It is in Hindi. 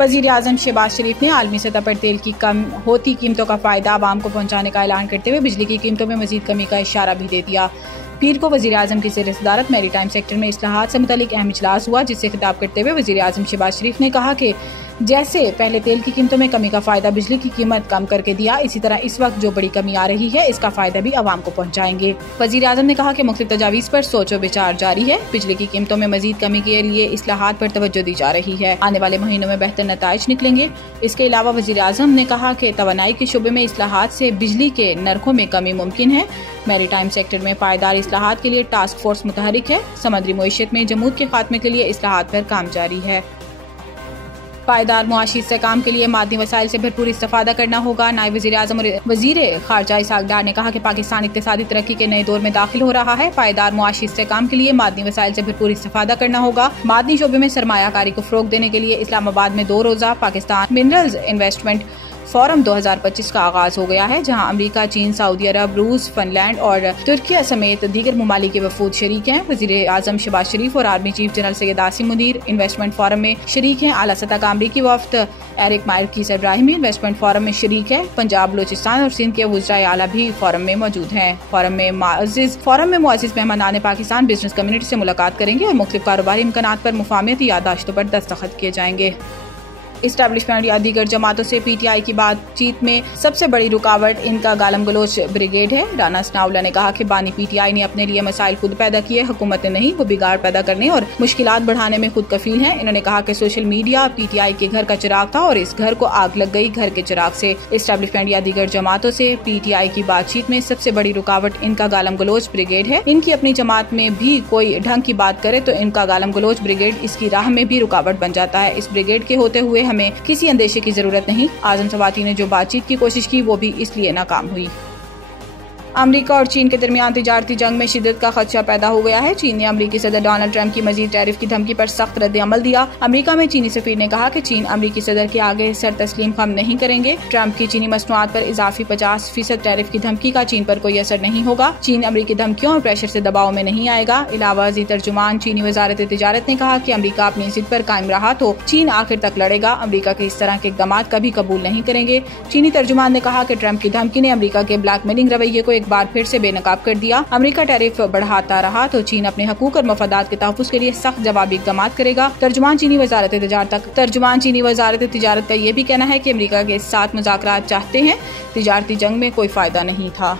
वज़ीर आज़म शहबाज शरीफ ने आलमी सतह पर तेल की कम होती कीमतों का फायदा आवाम को पहुँचाने का ऐलान करते हुए बिजली की कीमतों में मजीद कमी का इशारा भी दे दिया। पीर को वज़ीर आज़म की ज़ेर सदारत मैरी टाइम सेक्टर में इस्लाहात से मुतालिक अहम इजलास हुआ, जिससे खिताब करते हुए वज़ीर आज़म शहबाज शरीफ ने कहा कि जैसे पहले तेल की कीमतों में कमी का फायदा बिजली की कीमत कम करके दिया, इसी तरह इस वक्त जो बड़ी कमी आ रही है इसका फायदा भी आवाम को पहुँचाएंगे। वज़ीर आज़म ने कहा कि मुख्तलिफ तजावीज़ पर सोचो विचार जारी है। बिजली की कीमतों में मजीद कमी के लिए इस्लाहात पर तवज्जो दी जा रही है। आने वाले महीनों में बेहतर नताइज निकलेंगे। इसके अलावा वज़ीर आज़म ने कहा कि तवानाई के शुबे में इस्लाहात से बिजली के नरखों में कमी मुमकिन है। मैरी टाइम सेक्टर में पायदार इस्लाहात के लिए टास्क फोर्स मुतहरिक है। समुद्री मईशत में जमूद के खात्मे के लिए इस्लाहात पर काम जारी है। पायदार मुआशी इस्तेहकाम के लिए मादी वसाइल से भरपूर इस्तेफादा करना होगा। नायब वज़ीर आज़म और वज़ीर खारजा इसहाक डार ने कहा कि पाकिस्तान इक्तिसादी तरक्की के नए दौर में दाखिल हो रहा है। पायदार मुआशी इस्तेहकाम के लिए मादी वसाइल से भरपूर इस्तेफादा करना होगा। मादनी शोबे में सरमायाकारी को फ़रोग देने के लिए इस्लामाबाद में 2 रोज़ा पाकिस्तान मिनरल्स इन्वेस्टमेंट फोरम 2025 का आगाज हो गया है, जहां अमेरिका, चीन, सऊदी अरब, रूस, फिनलैंड और तुर्किया समेत दीगर ममालिक के वफूद शरीक हैं। वज़ीर आज़म शहबाज शरीफ और army chief general Syed Asim Munir investment forum में शरीक हैं। आला सतह का अमरीकी वफ्द एरिक मार्किस इब्राहिमी इन्वेस्टमेंट फोरम में शरीक है। पंजाब, बलूचिस्तान और सिंध के वज़राए आला भी फोरम में मौजूद हैं। फोरम में मुअज़्ज़िज़ मेहमानान पाकिस्तान बिजनेस कम्युनिटी से मुलाकात करेंगे और मुख्तलिफ कारोबारी इम्कानात पर मुफाहमती याददाश्तों पर दस्तखत किए जाएंगे। इस्टेब्लिशमेंट या दीगर जमातों से PTI की बातचीत में सबसे बड़ी रुकावट इनका गालम गलोच ब्रिगेड है। राना सनाउल्लाह ने कहा कि बानी PTI ने अपने लिए मसाइल खुद पैदा किए, हुकूमत ने नहीं। वो बिगाड़ पैदा करने और मुश्किलात बढ़ाने में खुद कफील हैं। इन्होंने कहा कि सोशल मीडिया PTI के घर का चिराग था और इस घर को आग लग गई घर के चिराग से। इस्टेब्लिशमेंट या दीगर जमातों से PTI की बातचीत में सबसे बड़ी रुकावट इनका गालम गलोच ब्रिगेड है। इनकी अपनी जमात में भी कोई ढंग की बात करे तो इनका गालम गलोच ब्रिगेड इसकी राह में भी रुकावट बन जाता है। इस ब्रिगेड के होते हुए हमें किसी अंदेशे की जरूरत नहीं। आजम सवाती ने जो बातचीत की कोशिश की वो भी इसलिए नाकाम हुई। अमेरिका और चीन के दरमियान तिजारती जंग में शिद्दत का खदशा पैदा हो गया है। चीन ने अमेरिकी सदर डोनाल्ड ट्रंप की मजीद टैरिफ की धमकी पर सख्त रद्द अमल दिया। अमेरिका में चीनी सफीर ने कहा कि चीन अमेरिकी सदर के आगे सर तस्लीम खम नहीं करेंगे। ट्रंप की चीनी मसनूआत पर इजाफी 50% टैरिफ की धमकी का चीन पर कोई असर नहीं होगा। चीन अमेरिकी धमकियों और प्रेशर से दबाव में नहीं आएगा। इलावा तर्जुमान चीनी वजारत तिजारत ने कहा कि अमेरिका अपनी जिद पर कायम रहा तो चीन आखिर तक लड़ेगा। अमेरिका के इस तरह के इक़दाम कभी कबूल नहीं करेंगे। चीनी तर्जुमान ने कहा कि ट्रंप की धमकी ने अमेरिका के ब्लैकमेलिंग रवैये को एक बार फिर से बेनकाब कर दिया। अमेरिका टैरिफ बढ़ाता रहा तो चीन अपने हकूक और मफादात के तहफ़्फ़ुज़ के लिए सख्त जवाबी इक़दाम करेगा। तर्जुमान चीनी वजारत तिजारत का ये भी कहना है कि अमेरिका के साथ मुज़ाकरात चाहते हैं। तिजारती जंग में कोई फायदा नहीं था।